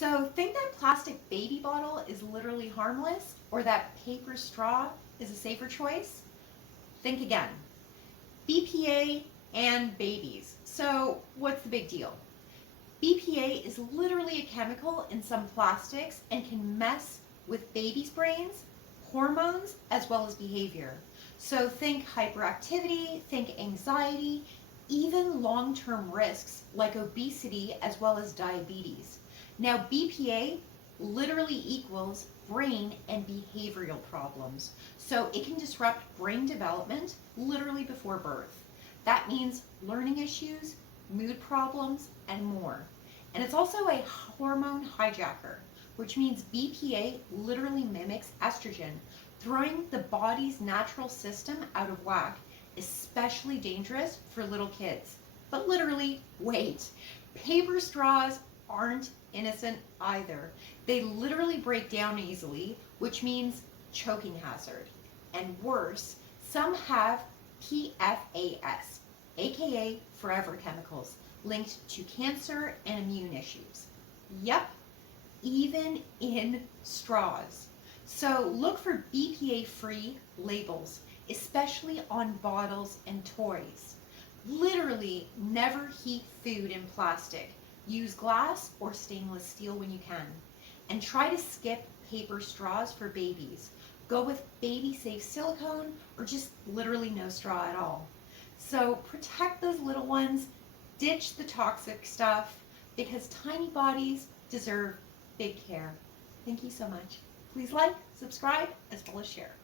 So think that plastic baby bottle is literally harmless or that paper straw is a safer choice? Think again. BPA and babies. So what's the big deal? BPA is literally a chemical in some plastics and can mess with babies' brains, hormones, as well as behavior. So think hyperactivity, think anxiety, even long-term risks like obesity as well as diabetes. Now BPA literally equals brain and behavioral problems. So it can disrupt brain development literally before birth. That means learning issues, mood problems, and more. And it's also a hormone hijacker, which means BPA literally mimics estrogen, throwing the body's natural system out of whack, especially dangerous for little kids. But literally, wait, paper straws aren't innocent either. They literally break down easily, which means choking hazard. And worse, some have PFAS, aka forever chemicals, linked to cancer and immune issues. Yep, even in straws. So look for BPA-free labels, especially on bottles and toys. Literally never heat food in plastic. Use glass or stainless steel when you can. And try to skip paper straws for babies. Go with baby-safe silicone or just literally no straw at all. So protect those little ones, ditch the toxic stuff, because tiny bodies deserve big care. Thank you so much. Please like, subscribe, as well as share.